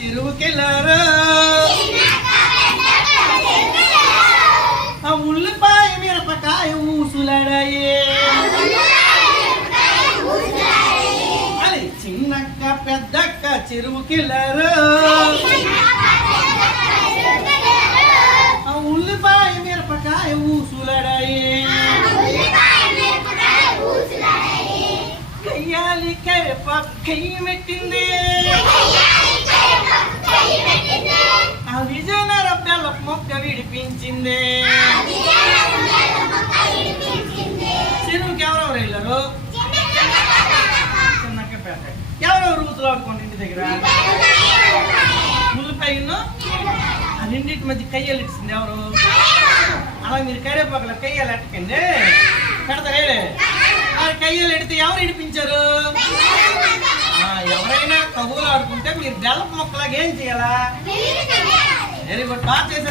చెరువుకెళ్ళారు. ఆ ఉల్లిపాయ మిరపకాయ ఊసులాడాయే. అది చిన్నక్క పెద్దక్క చెరువుకెళ్ళారు. ఆ ఉల్లిపాయ మిరపకాయ ఊసులాడాయే. కయ్యాలి కరివేపాకు కయ్యి పెట్టింది. ఆ విజయనగరం బెల్లపు మొక్క విడిపించింది. చెరువుకి ఎవరెవరు వెళ్ళారు? చిన్నక్కపేట. ఎవరెవరు ఊసులాడుకోండి ఇంటి దగ్గర? ఉల్లిపాయను ఆ రెండింటి మధ్య కయ్యలు ఇచ్చింది ఎవరు? అలా మీరు కరివేపాకుల కయ్యలు ఎట్టకండి పెడతారే. ఆ కయ్యలు ఎడితే ఎవరు ఇడిపించారు? ఎవరైనా కబులు ఆడుకుంటే మీరు బెల్లపు మొక్కలాగా ఏం చేయాలా? వెరీ గుడ్, బాగా చేశారు.